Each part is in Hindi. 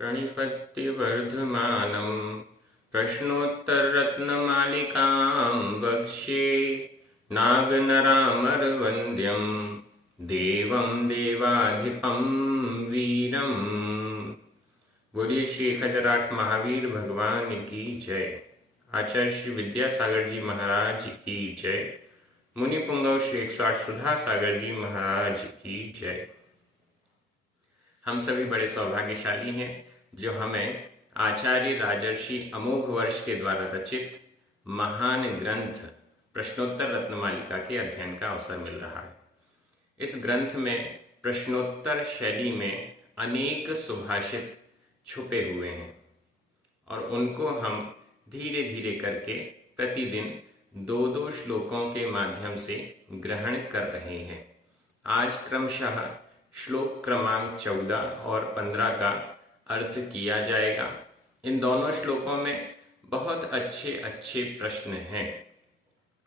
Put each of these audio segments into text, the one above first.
प्रणिपत्तिवर्धमानं प्रश्नोत्तररत्नमालिकां वक्ष्ये नागनरामरवन्द्यं देवं देवाधिपं वीरम्। बोलिए श्री खजराठ महावीर भगवान की जय। आचार्य श्री विद्यासागर जी महाराज की जय। मुनि पुंगव श्री 108 सुधा सागर जी महाराज की जय। हम सभी बड़े सौभाग्यशाली हैं जो हमें आचार्य राजर्षि अमोघ वर्ष के द्वारा रचित महान ग्रंथ प्रश्नोत्तर रत्नमालिका के अध्ययन का अवसर मिल रहा है। इस ग्रंथ में प्रश्नोत्तर शैली में अनेक सुभाषित छुपे हुए हैं और उनको हम धीरे धीरे करके प्रतिदिन 2-2 श्लोकों के माध्यम से ग्रहण कर रहे हैं। आज क्रमशः श्लोक क्रमांक 14 और 15 का अर्थ किया जाएगा। इन दोनों श्लोकों में बहुत अच्छे अच्छे प्रश्न हैं,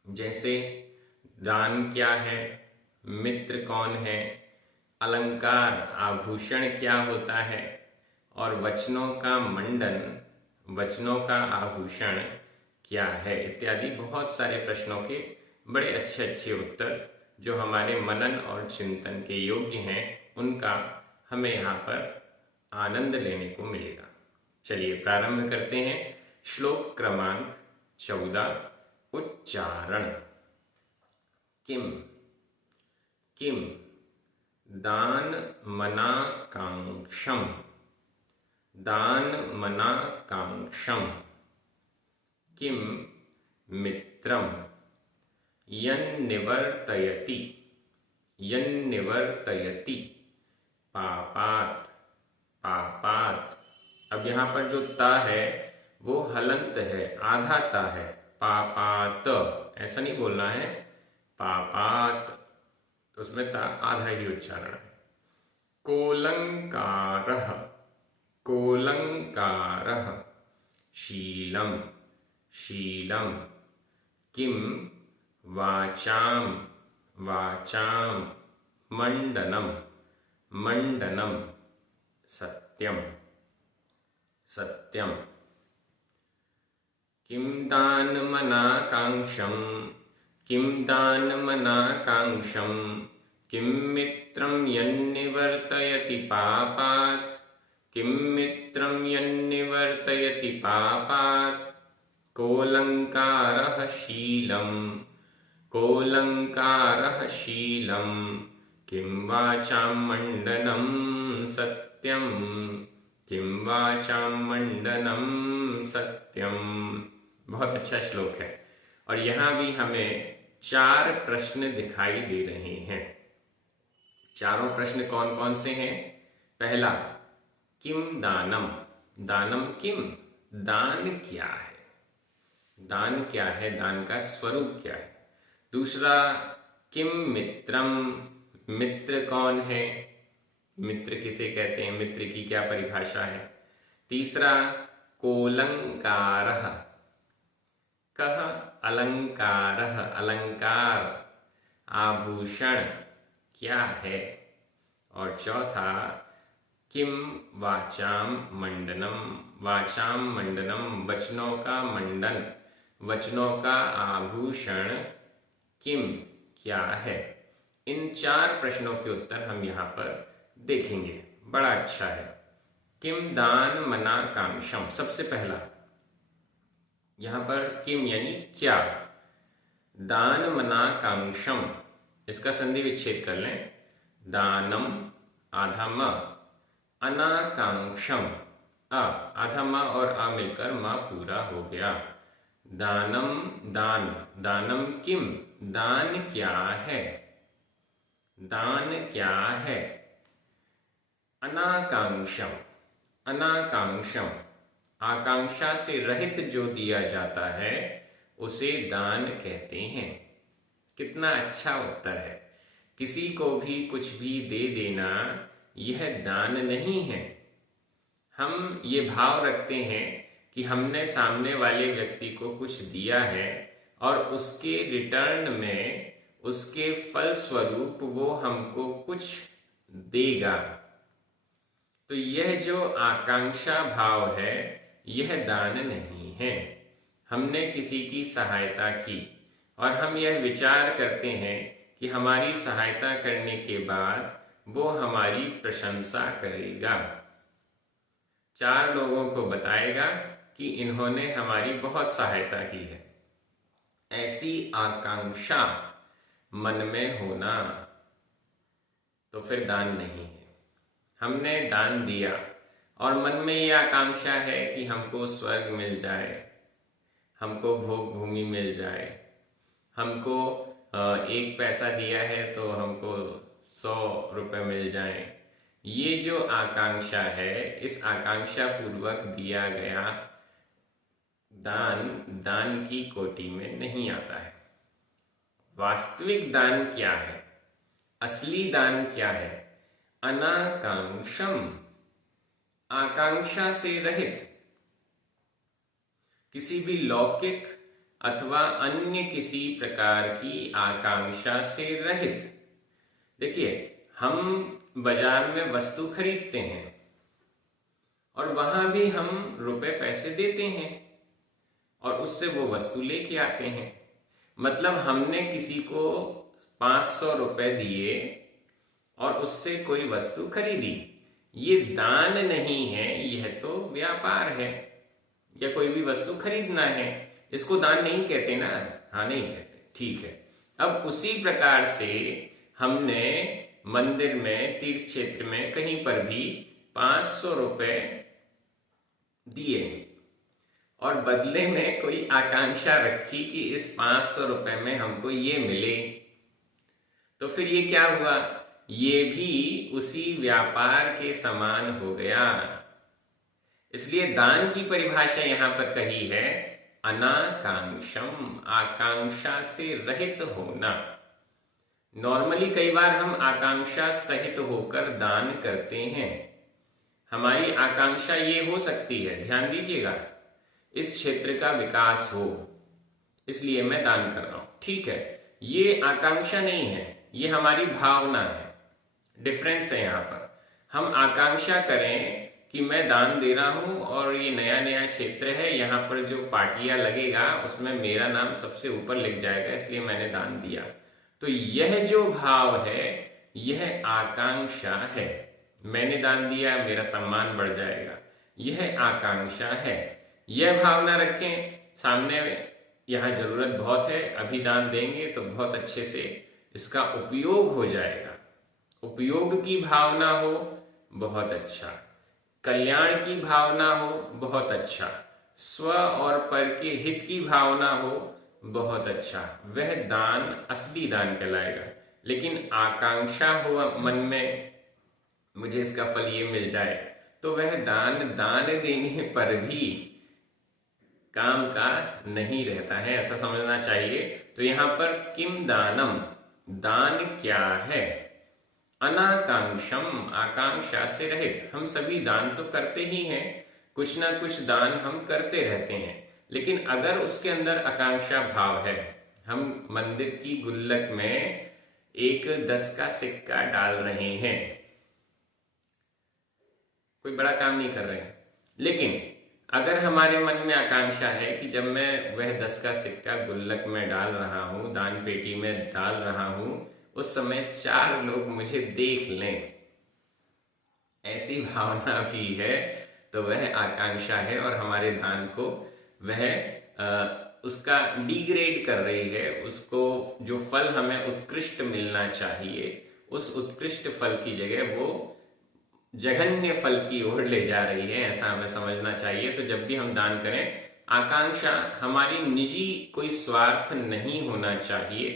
जैसे दान क्या है, मित्र कौन है, अलंकार आभूषण क्या होता है और वचनों का मंडन, वचनों का आभूषण क्या है इत्यादि बहुत सारे प्रश्नों के बड़े अच्छे अच्छे उत्तर जो हमारे मनन और चिंतन के योग्य हैं, उनका हमें यहाँ पर आनंद लेने को मिलेगा। चलिए प्रारंभ करते हैं। श्लोक क्रमांक 14 उच्चारण। किम किम दान मना कांक्षम, दान मना कांक्षम। किम मित्रम यन्निवर्तयति, यन्निवर्तयति पापात्, पापात्। अब यहाँ पर जो ता है वो हलंत है, आधा ता है, पापात ऐसा नहीं बोलना है, पापात, तो उसमें ता आधा ही उच्चारण है। कोलंकारः, कोलंकारः शीलम, शीलम। किम वाचाम, वाचाम मंडनम, मंडनम सत्यम, सत्यम। किम दानमना कांक्षम, किम दानमना कांक्षम। किम मित्रं यन्निवर्तयति पापात्, किम मित्रं यन्निवर्तयति पापात्। कोलंकारः शीलम, कोलंकारः शीलम। किं वाचां मंडनं सत्यं, किं वाचां मंडनं सत्यं। बहुत अच्छा श्लोक है और यहाँ भी हमें 4 प्रश्न दिखाई दे रहे हैं। चारों प्रश्न कौन कौन से हैं? पहला, किम दानम, दानम किम, दान क्या है, दान क्या है, दान का स्वरूप क्या है। दूसरा, किम मित्रम, मित्र कौन है, मित्र किसे कहते हैं, मित्र की क्या परिभाषा है। तीसरा, कोलंकारः, कः अलंकारः, अलंकार आभूषण क्या है। और चौथा, किम वाचाम मंडनम, वाचाम मंडनम वचनों का मंडन, वचनों का आभूषण किम क्या है। इन 4 प्रश्नों के उत्तर हम यहाँ पर देखेंगे। बड़ा अच्छा है। किम दान मना कांक्षम, सबसे पहला यहाँ पर किम यानी क्या, दान मना कांक्षम, इसका संधि विच्छेद कर लें। दानम आधा म, अनाकांक्षम आ, आधा म और आ मिलकर म पूरा हो गया। दानम दान, दानम किम, दान क्या है, दान क्या है। अनाकांक्षम, अनाकांक्षम आकांक्षा से रहित जो दिया जाता है उसे दान कहते हैं। कितना अच्छा उत्तर है। किसी को भी कुछ भी दे देना यह दान नहीं है। हम ये भाव रखते हैं कि हमने सामने वाले व्यक्ति को कुछ दिया है और उसके रिटर्न में, उसके फल स्वरूप वो हमको कुछ देगा। तो यह जो आकांक्षा भाव है यह दान नहीं है। हमने किसी की सहायता की और हम यह विचार करते हैं कि हमारी सहायता करने के बाद वो हमारी प्रशंसा करेगा, 4 लोगों को बताएगा कि इन्होंने हमारी बहुत सहायता की है। ऐसी आकांक्षा मन में होना तो फिर दान नहीं है। हमने दान दिया और मन में ये आकांक्षा है कि हमको स्वर्ग मिल जाए, हमको भोग भूमि मिल जाए, हमको 1 पैसा दिया है तो हमको 100 रुपये मिल जाए। ये जो आकांक्षा है, इस आकांक्षा पूर्वक दिया गया दान दान की कोटि में नहीं आता है। वास्तविक दान क्या है? असली दान क्या है? अनाकांक्षम, आकांक्षा से रहित, किसी भी लौकिक अथवा अन्य किसी प्रकार की आकांक्षा से रहित। देखिए, हम बाजार में वस्तु खरीदते हैं और वहां भी हम रुपए पैसे देते हैं और उससे वो वस्तु लेके आते हैं। मतलब हमने किसी को 500 रुपए दिए और उससे कोई वस्तु खरीदी। ये दान नहीं है, यह तो व्यापार है। या कोई भी वस्तु खरीदना है, इसको दान नहीं कहते ना? हाँ, नहीं कहते, ठीक है। अब उसी प्रकार से हमने मंदिर में, तीर्थ क्षेत्र में, कहीं पर भी 500 रुपए दिए और बदले में कोई आकांक्षा रखी कि इस 500 रुपए में हमको ये मिले, तो फिर ये क्या हुआ? ये भी उसी व्यापार के समान हो गया। इसलिए दान की परिभाषा यहां पर कही है अनाकांक्षम, आकांक्षा से रहित होना। नॉर्मली कई बार हम आकांक्षा सहित होकर दान करते हैं। हमारी आकांक्षा ये हो सकती है, ध्यान दीजिएगा, इस क्षेत्र का विकास हो, इसलिए मैं दान कर रहा हूं। ठीक है, ये आकांक्षा नहीं है, ये हमारी भावना है। डिफरेंस है यहाँ पर। हम आकांक्षा करें कि मैं दान दे रहा हूं और ये नया नया क्षेत्र है, यहाँ पर जो पार्टियां लगेगा उसमें मेरा नाम सबसे ऊपर लिख जाएगा, इसलिए मैंने दान दिया। तो यह जो भाव है यह आकांक्षा है। मैंने दान दिया, मेरा सम्मान बढ़ जाएगा, यह आकांक्षा है। यह भावना रखें सामने, यहाँ जरूरत बहुत है, अभी दान देंगे तो बहुत अच्छे से इसका उपयोग हो जाएगा। उपयोग की भावना हो, बहुत अच्छा। कल्याण की भावना हो, बहुत अच्छा। स्व और पर के हित की भावना हो, बहुत अच्छा। वह दान असली दान कहलाएगा। लेकिन आकांक्षा हो मन में, मुझे इसका फल ये मिल जाए, तो वह दान देने पर भी काम का नहीं रहता है, ऐसा समझना चाहिए। तो यहां पर किम दानम, दान क्या है? अनाकांक्षम, आकांक्षा से रहित। हम सभी दान तो करते ही हैं, कुछ ना कुछ दान हम करते रहते हैं, लेकिन अगर उसके अंदर आकांक्षा भाव है, हम मंदिर की गुल्लक में एक 10 का सिक्का डाल रहे हैं, कोई बड़ा काम नहीं कर रहे हैं, लेकिन अगर हमारे मन में आकांक्षा है कि जब मैं वह 10 का सिक्का गुल्लक में डाल रहा हूं, दान पेटी में डाल रहा हूं, उस समय 4 लोग मुझे देख लें, ऐसी भावना भी है, तो वह आकांक्षा है और हमारे दान को वह उसका डिग्रेड कर रही है। उसको जो फल हमें उत्कृष्ट मिलना चाहिए, उस उत्कृष्ट फल की जगह वो जघन्य फल की ओर ले जा रही है, ऐसा हमें समझना चाहिए। तो जब भी हम दान करें, आकांक्षा हमारी निजी कोई स्वार्थ नहीं होना चाहिए,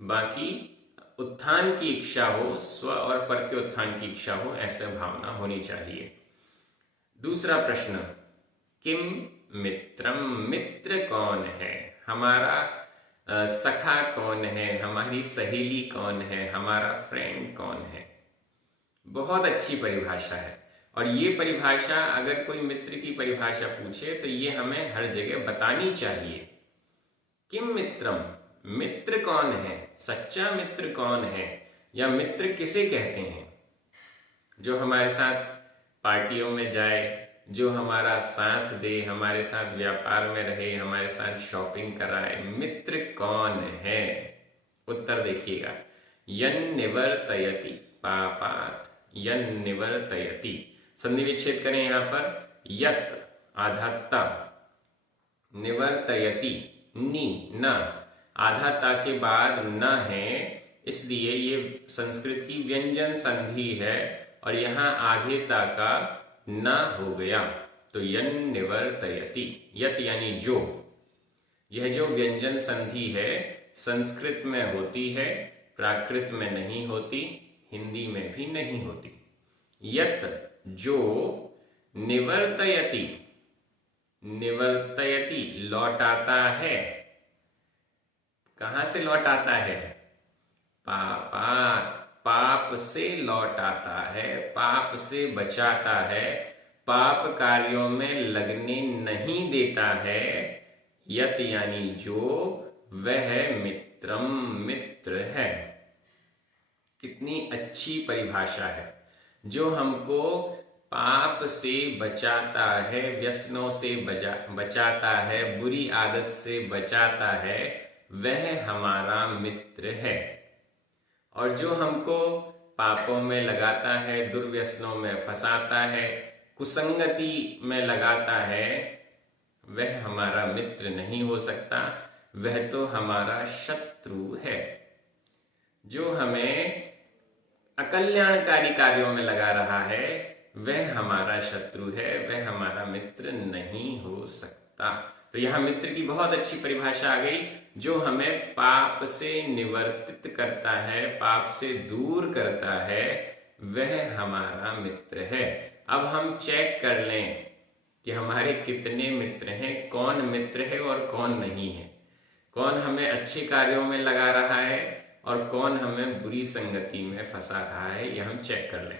बाकी उत्थान की इच्छा हो, स्व और पर के उत्थान की इच्छा हो, ऐसा भावना होनी चाहिए। दूसरा प्रश्न, किम मित्रम, मित्र कौन है? हमारा सखा कौन है? हमारी सहेली कौन है? हमारा फ्रेंड कौन है? बहुत अच्छी परिभाषा है, और ये परिभाषा अगर कोई मित्र की परिभाषा पूछे तो ये हमें हर जगह बतानी चाहिए। किम मित्रम, मित्र कौन है? सच्चा मित्र कौन है? या मित्र किसे कहते हैं? जो हमारे साथ पार्टियों में जाए, जो हमारा साथ दे, हमारे साथ व्यापार में रहे, हमारे साथ शॉपिंग कराए, मित्र कौन है? उत्तर देखिएगा, यन निवर्तयति पापात्, यन निवर्तयति। संधि विच्छेद करें यहाँ पर, यत आधा ता, निवर्तयति नी न, आधा ता के बाद न है, इसलिए ये संस्कृत की व्यंजन संधि है और यहाँ आधे ता का न हो गया, तो यन निवर्तयति, यत यानी जो। यह जो व्यंजन संधि है संस्कृत में होती है, प्राकृत में नहीं होती, हिंदी में भी नहीं होती। यत जो, निवर्तयति, निवर्तयति लौटाता है, कहां से लौटाता है? पापात, पाप से लौटाता है, पाप से बचाता है, पाप कार्यों में लगने नहीं देता है। यत यानी जो, वह मित्रम, मित्र है। कितनी अच्छी परिभाषा है। जो हमको पाप से बचाता है, व्यसनों से बचाता है, बुरी आदत से बचाता है, वह हमारा मित्र है। और जो हमको पापों में लगाता है, दुर्व्यसनों में फंसाता है, कुसंगति में लगाता है, वह हमारा मित्र नहीं हो सकता, वह तो हमारा शत्रु है। जो हमें अकल्याणकारी कार्यों में लगा रहा है, वह हमारा शत्रु है, वह हमारा मित्र नहीं हो सकता। तो यहाँ मित्र की बहुत अच्छी परिभाषा आ गई। जो हमें पाप से निवर्तित करता है, पाप से दूर करता है, वह हमारा मित्र है। अब हम चेक कर लें कि हमारे कितने मित्र हैं, कौन मित्र है और कौन नहीं है, कौन हमें अच्छे कार्यों में लगा रहा है और कौन हमें बुरी संगति में फंसा रहा है, यह हम चेक कर लें।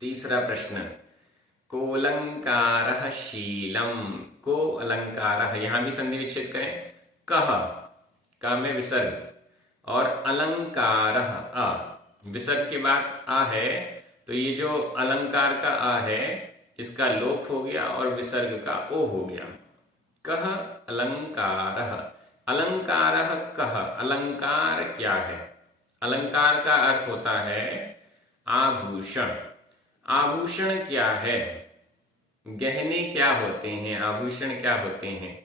तीसरा प्रश्न, कोऽलंकारः शीलम, को अलंकार, यहाँ भी संधि विच्छेद करें, कह, का में विसर्ग, और अलंकारः अ, विसर्ग के बाद आ है, तो ये जो अलंकार का आ है इसका लोप हो गया और विसर्ग का ओ हो गया। कह अलंकारः, अलंकारः कह, अलंकार क्या है? अलंकार का अर्थ होता है आभूषण। आभूषण क्या है? गहने क्या होते हैं, आभूषण क्या होते हैं?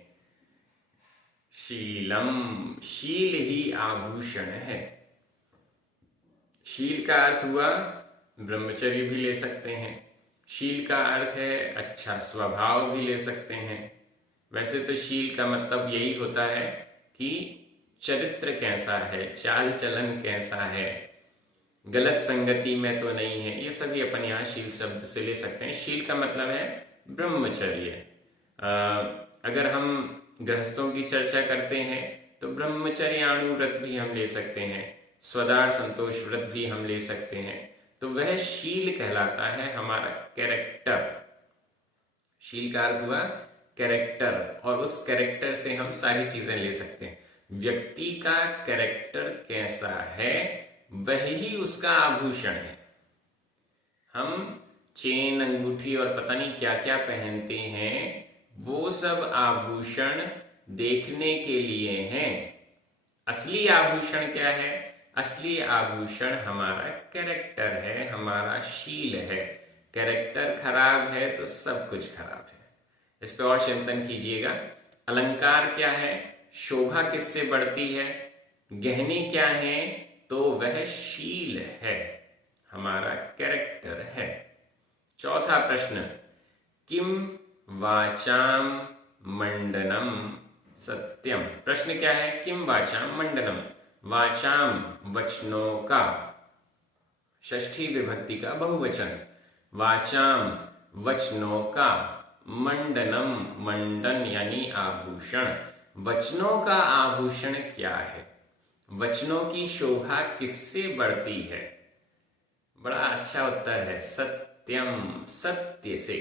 शीलम, शील ही आभूषण है। शील का अर्थ हुआ ब्रह्मचर्य भी ले सकते हैं, शील का अर्थ है अच्छा स्वभाव भी ले सकते हैं। वैसे तो शील का मतलब यही होता है कि चरित्र कैसा है, चाल चलन कैसा है, गलत संगति में तो नहीं है, ये सभी अपन यहाँ शील शब्द से ले सकते हैं। शील का मतलब है ब्रह्मचर्य। अगर हम गृहस्थों की चर्चा करते हैं तो ब्रह्मचर्याणु व्रत भी हम ले सकते हैं, स्वदार संतोष व्रत भी हम ले सकते हैं। तो वह शील कहलाता है, हमारा कैरेक्टर। शील का अर्थ हुआ कैरेक्टर, और उस कैरेक्टर से हम सारी चीजें ले सकते हैं। व्यक्ति का कैरेक्टर कैसा है वही उसका आभूषण है। हम चेन, अंगूठी और पता नहीं क्या क्या पहनते हैं, वो सब आभूषण देखने के लिए हैं। असली आभूषण क्या है? असली आभूषण हमारा कैरेक्टर है, हमारा शील है। कैरेक्टर खराब है तो सब कुछ खराब है। इस पे और चिंतन कीजिएगा। अलंकार क्या है? शोभा किससे बढ़ती है? गहने क्या है? तो वह शील है, हमारा कैरेक्टर है। चौथा प्रश्न, किम वाचाम मंडनम सत्यम। प्रश्न क्या है? किम वाचाम मंडनम, वाचाम वचनों का, षष्ठी विभक्ति का बहुवचन, वाचाम वचनों का, मंडनम, मंडन यानी आभूषण। वचनों का आभूषण क्या है? वचनों की शोभा किससे बढ़ती है? बड़ा अच्छा उत्तर है सत्यम, सत्य से।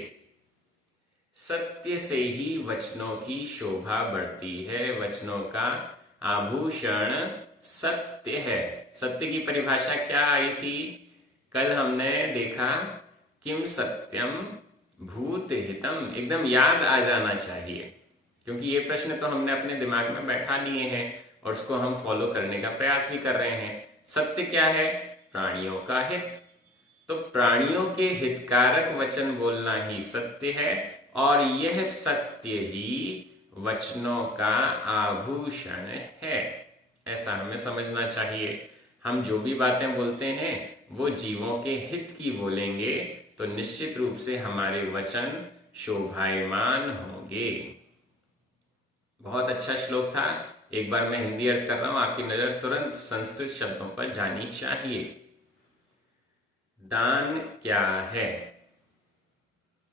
सत्य से ही वचनों की शोभा बढ़ती है। वचनों का आभूषण सत्य है। सत्य की परिभाषा क्या आई थी? कल हमने देखा किम सत्यम भूत हितम, एकदम याद आ जाना चाहिए, क्योंकि ये प्रश्न तो हमने अपने दिमाग में बैठा लिए हैं और उसको हम फॉलो करने का प्रयास भी कर रहे हैं। सत्य क्या है? प्राणियों का हित। तो प्राणियों के हितकारक वचन बोलना ही सत्य है, और यह सत्य ही वचनों का आभूषण है, ऐसा हमें समझना चाहिए। हम जो भी बातें बोलते हैं वो जीवों के हित की बोलेंगे तो निश्चित रूप से हमारे वचन शोभायमान होंगे। बहुत अच्छा श्लोक था। एक बार मैं हिंदी अर्थ कर रहा हूं, आपकी नजर तुरंत संस्कृत शब्दों पर जानी चाहिए। दान क्या है?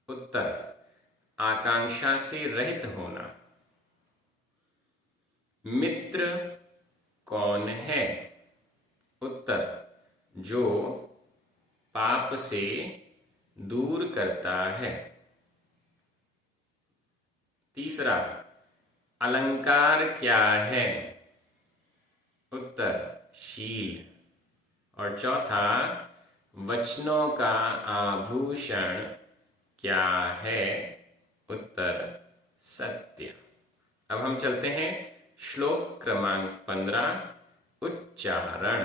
उत्तर, आकांक्षा से रहित होना। मित्र कौन है? उत्तर, जो पाप से दूर करता है। तीसरा, अलंकार क्या है? उत्तर, शील। और चौथा, वचनों का आभूषण क्या है? उत्तर, सत्य। अब हम चलते हैं श्लोक क्रमांक 15, उच्चारण।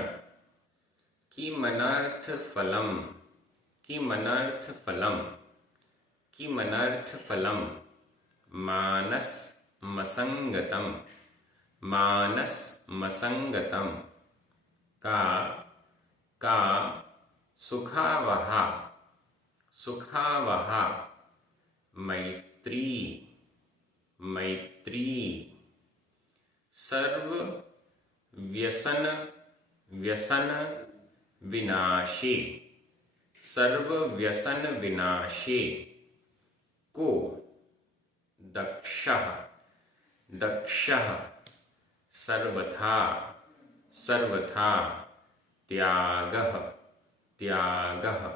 किमनर्थ फलम, किमनर्थ फलम, किमनर्थ फलम, मानस मसंगतम, मानस मसंगतम, का सुखावहा, सुखावहा, मैत्री, मैत्री, सर्व व्यसन, व्यसन विनाशी, सर्व व्यसन विनाशी, को दक्षः, दक्षः, सर्वथा, सर्वथा, त्यागः, त्यागः।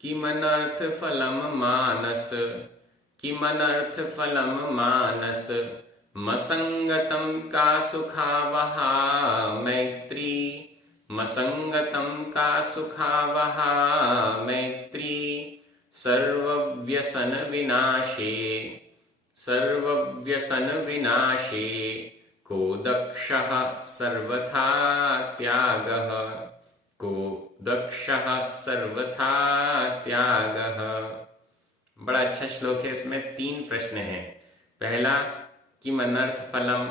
किमनर्थ फलम मानस, किमनर्थ फलम मानस, मसंगतम का सुखावहा मैत्री, मसंगतम का सुखावहा मैत्री, सर्वव्यसन विनाशे, सर्वव्यसन विनाशे, को दक्षः सर्वथा त्यागः, को दक्षः सर्वथा त्यागः। बड़ा अच्छा श्लोक है। इसमें 3 प्रश्न हैं। पहला, किम अनर्थ फलम,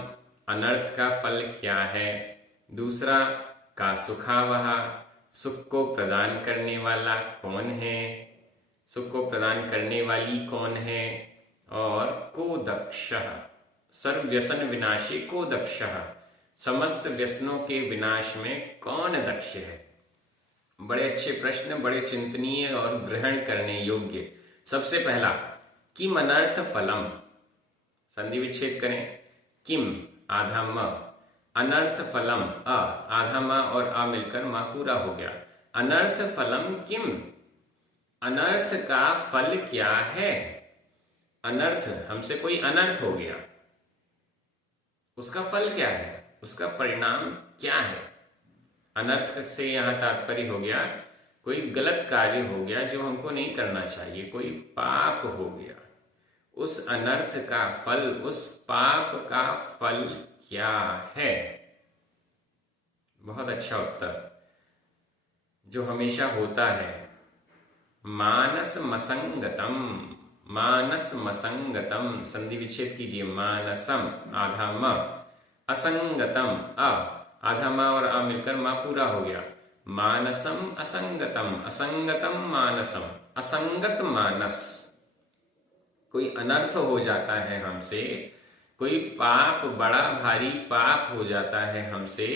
अनर्थ का फल क्या है। दूसरा, का सुखावहा, सुख को प्रदान करने वाला कौन है, सुख को प्रदान करने वाली कौन है। और को दक्षः, सर्व व्यसन विनाशी को दक्षः, समस्त व्यसनों के विनाश में कौन दक्ष है। बड़े अच्छे प्रश्न, बड़े चिंतनीय और ग्रहण करने योग्य। सबसे पहला, किम अनर्थ फलम, संधि विच्छेद करें। किम आधा म, अनर्थ फलम अ, आधा म और आ मिलकर म पूरा हो गया। अनर्थ फलम किम, अनर्थ का फल क्या है। अनर्थ, हमसे कोई अनर्थ हो गया, उसका फल क्या है, उसका परिणाम क्या है। अनर्थ से यहां तात्पर्य हो गया कोई गलत कार्य हो गया जो हमको नहीं करना चाहिए, कोई पाप हो गया। उस अनर्थ का फल, उस पाप का फल क्या है। बहुत अच्छा उत्तर जो हमेशा होता है। मानस मसंगतम, मानस मसंगतम, संधि विच्छेद कीजिए। मानसम आधा म, असंगतम अ, आधा म और आ मिलकर म पूरा हो गया। मानसम असंगतम, असंगतम मानसम, असंगत मानस। कोई अनर्थ हो जाता है हमसे, कोई पाप, बड़ा भारी पाप हो जाता है हमसे,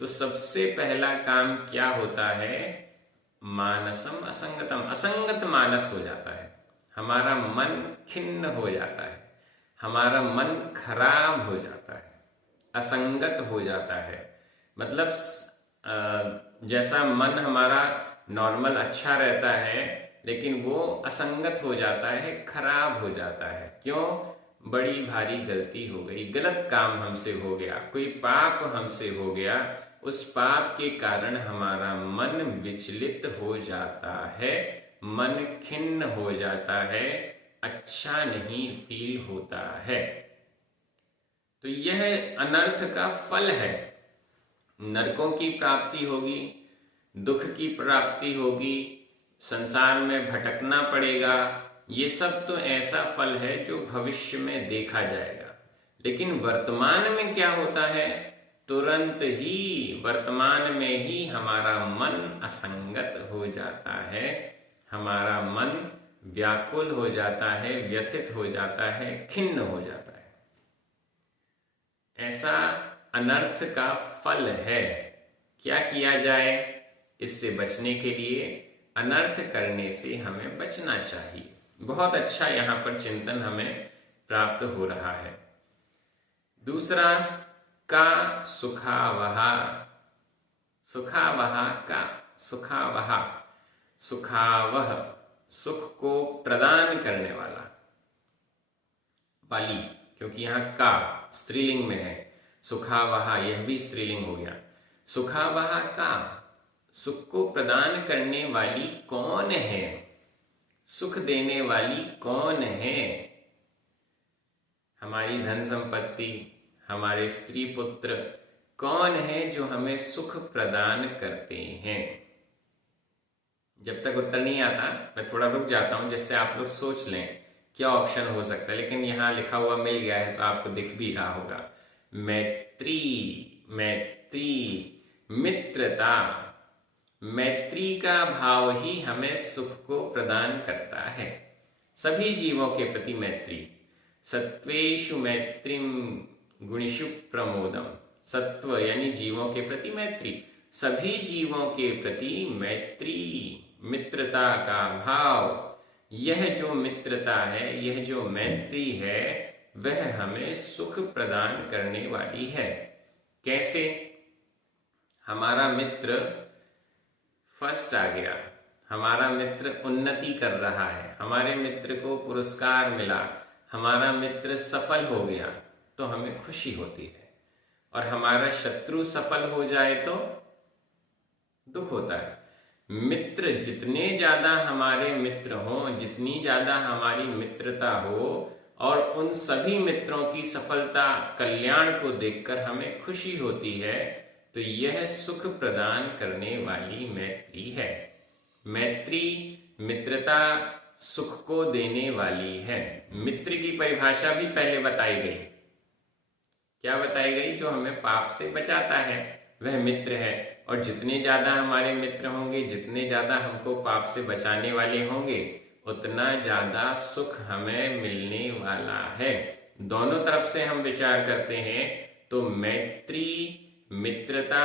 तो सबसे पहला काम क्या होता है। मानसम असंगतम, असंगत मानस हो जाता है। हमारा मन खिन्न हो जाता है, हमारा मन खराब हो जाता है, असंगत हो जाता है। मतलब जैसा मन हमारा नॉर्मल अच्छा रहता है, लेकिन वो असंगत हो जाता है, खराब हो जाता है। क्यों? बड़ी भारी गलती हो गई, गलत काम हमसे हो गया, कोई पाप हमसे हो गया, उस पाप के कारण हमारा मन विचलित हो जाता है, मन खिन्न हो जाता है, अच्छा नहीं फील होता है। तो यह अनर्थ का फल है। नरकों की प्राप्ति होगी, दुख की प्राप्ति होगी, संसार में भटकना पड़ेगा। ये सब तो ऐसा फल है जो भविष्य में देखा जाएगा। लेकिन वर्तमान में क्या होता है? तुरंत ही वर्तमान में ही हमारा मन असंगत हो जाता है, हमारा मन व्याकुल हो जाता है, व्यथित हो जाता है, खिन्न हो जाता है। ऐसा अनर्थ का फल है। क्या किया जाए? इससे बचने के लिए अनर्थ करने से हमें बचना चाहिए। बहुत अच्छा यहाँ पर चिंतन हमें प्राप्त हो रहा है। दूसरा, का सुखावहा। सुखावहा का, सुखावहा, सुखावह, सुख को प्रदान करने वाला, वाली, क्योंकि यहाँ का स्त्रीलिंग में है। सुखावहा यह भी स्त्रीलिंग हो गया। सुखावहा का, सुख को प्रदान करने वाली कौन है? सुख देने वाली कौन है? हमारी धन संपत्ति, हमारे स्त्री पुत्र कौन है जो हमें सुख प्रदान करते हैं? जब तक उत्तर नहीं आता मैं थोड़ा रुक जाता हूं, जिससे आप लोग सोच लें क्या ऑप्शन हो सकता है। लेकिन यहाँ लिखा हुआ मिल गया है तो आपको दिख भी रहा होगा। मैत्री, मैत्री, मित्रता। मैत्री का भाव ही हमें सुख को प्रदान करता है। सभी जीवों के प्रति मैत्री। सत्वेषु मैत्रीम गुणिषु प्रमोदम। सत्व यानी जीवों के प्रति मैत्री, सभी जीवों के प्रति मैत्री, मित्रता का भाव। यह जो मित्रता है, यह जो मैत्री है, वह हमें सुख प्रदान करने वाली है। कैसे? हमारा मित्र फर्स्ट आ गया, हमारा मित्र उन्नति कर रहा है, हमारे मित्र को पुरस्कार मिला, हमारा मित्र सफल हो गया तो हमें खुशी होती है। और हमारा शत्रु सफल हो जाए तो दुख होता है। मित्र जितने ज्यादा हमारे मित्र हों, जितनी ज्यादा हमारी मित्रता हो और उन सभी मित्रों की सफलता, कल्याण को देखकर हमें खुशी होती है, तो यह सुख प्रदान करने वाली मैत्री है। मैत्री, मित्रता सुख को देने वाली है। मित्र की परिभाषा भी पहले बताई गई। क्या बताई गई? जो हमें पाप से बचाता है वह मित्र है। और जितने ज्यादा हमारे मित्र होंगे, जितने ज्यादा हमको पाप से बचाने वाले होंगे, उतना ज्यादा सुख हमें मिलने वाला है। दोनों तरफ से हम विचार करते हैं तो मैत्री, मित्रता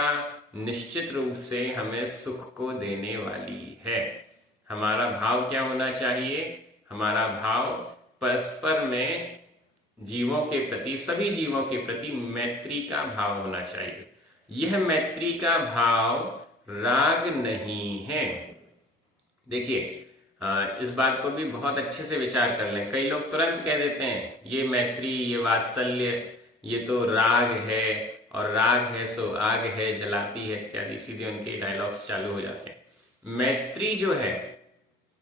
निश्चित रूप से हमें सुख को देने वाली है। हमारा भाव क्या होना चाहिए? हमारा भाव परस्पर में जीवों के प्रति, सभी जीवों के प्रति मैत्री का भाव होना चाहिए। यह मैत्री का भाव राग नहीं है। देखिए, इस बात को भी बहुत अच्छे से विचार कर लें। कई लोग तुरंत कह देते हैं ये मैत्री, ये वात्सल्य, ये तो राग है, और राग है सो आग है जलाती है इत्यादि, सीधे उनके डायलॉग्स चालू हो जाते हैं। मैत्री जो है,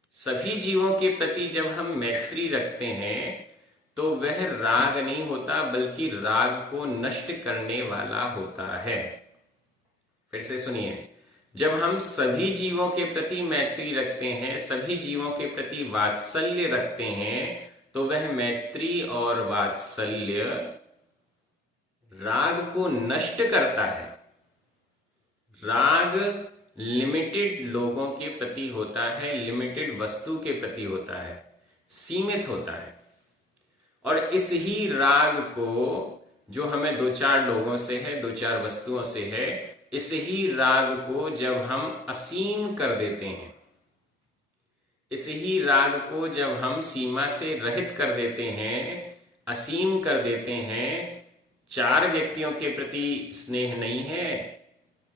सभी जीवों के प्रति जब हम मैत्री रखते हैं तो वह राग नहीं होता, बल्कि राग को नष्ट करने वाला होता है। फिर से सुनिए, जब हम सभी जीवों के प्रति मैत्री रखते हैं, सभी जीवों के प्रति वात्सल्य रखते हैं, तो वह मैत्री और वात्सल्य राग को नष्ट करता है। राग लिमिटेड लोगों के प्रति होता है, लिमिटेड वस्तु के प्रति होता है, सीमित होता है। और इस ही राग को, जो हमें दो चार लोगों से है, दो चार वस्तुओं से है, इस ही राग को जब हम असीम कर देते हैं, इस ही राग को जब हम सीमा से रहित कर देते हैं, असीम कर देते हैं, चार व्यक्तियों के प्रति स्नेह नहीं है,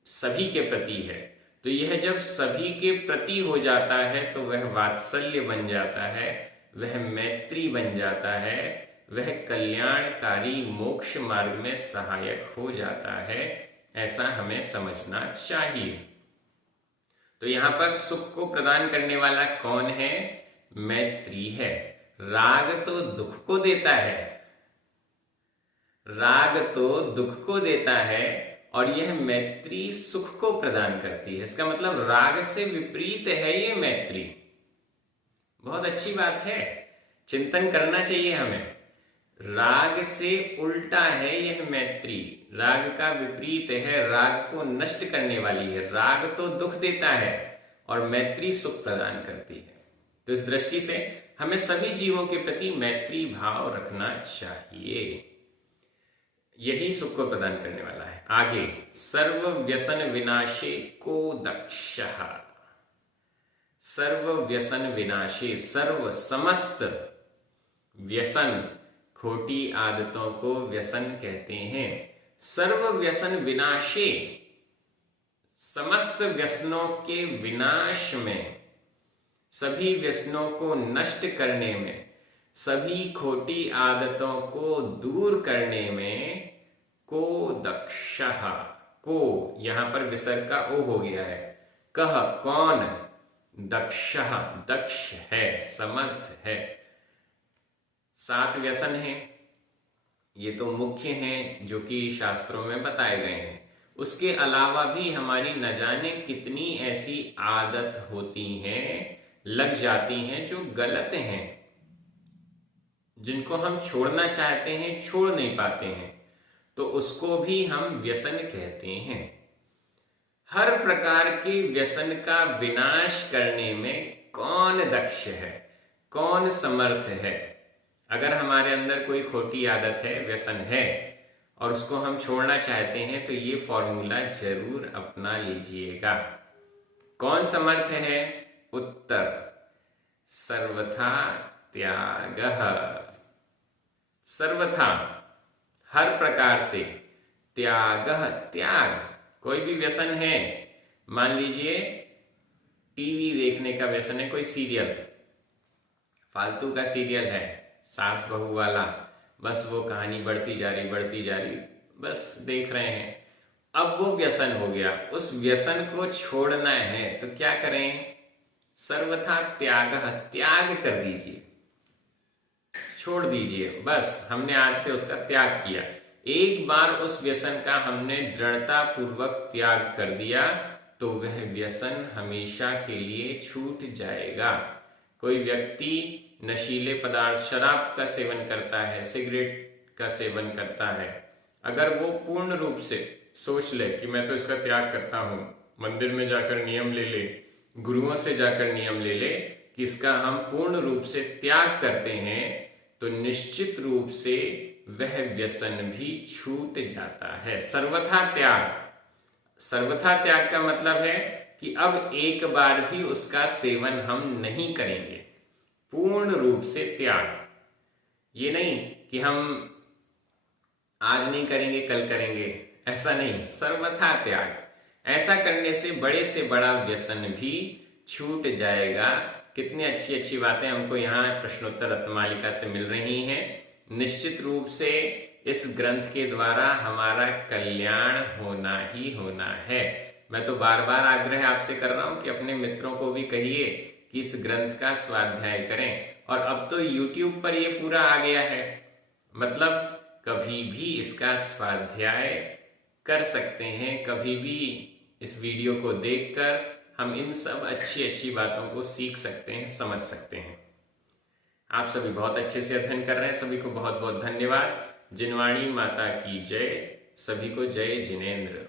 सभी के प्रति है, तो यह जब सभी के प्रति हो जाता है तो वह वात्सल्य बन जाता है, वह मैत्री बन जाता है, वह कल्याणकारी मोक्ष मार्ग में सहायक हो जाता है। ऐसा हमें समझना चाहिए। तो यहां पर सुख को प्रदान करने वाला कौन है? मैत्री है। राग तो दुख को देता है, राग तो दुख को देता है और यह मैत्री सुख को प्रदान करती है। इसका मतलब राग से विपरीत है ये मैत्री। बहुत अच्छी बात है, चिंतन करना चाहिए हमें। राग से उल्टा है यह मैत्री, राग का विपरीत है, राग को नष्ट करने वाली है। राग तो दुख देता है और मैत्री सुख प्रदान करती है। तो इस दृष्टि से हमें सभी जीवों के प्रति मैत्री भाव रखना चाहिए, यही सुख को प्रदान करने वाला है। आगे, सर्व व्यसन विनाशे को दक्षः। सर्व व्यसन विनाशे, सर्व समस्त व्यसन, खोटी आदतों को व्यसन कहते हैं। सर्व व्यसन विनाशे, समस्त व्यसनों के विनाश में, सभी व्यसनों को नष्ट करने में, सभी खोटी आदतों को दूर करने में, को दक्षः, को यहां पर विसर्ग का ओ हो गया है। कह कौन? दक्षः, दक्ष है, समर्थ है। 7 व्यसन हैं, ये तो मुख्य हैं जो कि शास्त्रों में बताए गए हैं। उसके अलावा भी हमारी न जाने कितनी ऐसी आदत होती हैं, लग जाती हैं, जो गलत हैं, जिनको हम छोड़ना चाहते हैं, छोड़ नहीं पाते हैं, तो उसको भी हम व्यसन कहते हैं। हर प्रकार के व्यसन का विनाश करने में कौन दक्ष है, कौन समर्थ है? अगर हमारे अंदर कोई खोटी आदत है, व्यसन है और उसको हम छोड़ना चाहते हैं, तो ये फॉर्मूला जरूर अपना लीजिएगा। कौन समर्थ है? उत्तर, सर्वथा त्यागः। सर्वथा, हर प्रकार से, त्यागः, त्याग। कोई भी व्यसन है, मान लीजिए टीवी देखने का व्यसन है, कोई सीरियल, फालतू का सीरियल है, सास बहू वाला, बस वो कहानी बढ़ती जा रही, बस देख रहे हैं। अब वो व्यसन हो गया, उस व्यसन को छोड़ना है तो क्या करें? सर्वथा त्यागः, त्याग कर दीजिए, छोड़ दीजिए। बस हमने आज से उसका त्याग किया। एक बार उस व्यसन का हमने दृढ़ता पूर्वक त्याग कर दिया तो वह व्यसन हमेशा के लिए छूट जाएगा। कोई व्यक्ति नशीले पदार्थ, शराब का सेवन करता है, सिगरेट का सेवन करता है, अगर वो पूर्ण रूप से सोच ले कि मैं तो इसका त्याग करता हूँ, मंदिर में जाकर नियम ले ले, गुरुओं से जाकर नियम ले ले कि इसका हम पूर्ण रूप से त्याग करते हैं, तो निश्चित रूप से वह व्यसन भी छूट जाता है। सर्वथा त्याग, सर्वथा त्याग का मतलब है कि अब एक बार भी उसका सेवन हम नहीं करेंगे, पूर्ण रूप से त्याग। ये नहीं कि हम आज नहीं करेंगे कल करेंगे, ऐसा नहीं, सर्वथा त्याग। ऐसा करने से बड़ा व्यसन भी छूट जाएगा। कितनी अच्छी अच्छी बातें हमको यहाँ प्रश्नोत्तर रत्नमालिका से मिल रही हैं। निश्चित रूप से इस ग्रंथ के द्वारा हमारा कल्याण होना ही होना है। मैं तो बार बार आग्रह आपसे कर रहा हूँ कि अपने मित्रों को भी कहिए कि इस ग्रंथ का स्वाध्याय करें। और अब तो YouTube पर ये पूरा आ गया है, मतलब कभी भी इसका स्वाध्याय कर सकते हैं, कभी भी इस वीडियो को देखकर हम इन सब अच्छी अच्छी बातों को सीख सकते हैं, समझ सकते हैं। आप सभी बहुत अच्छे से अध्ययन कर रहे हैं, सभी को बहुत बहुत धन्यवाद। जिनवाणी माता की जय, सभी को जय जिनेंद्र।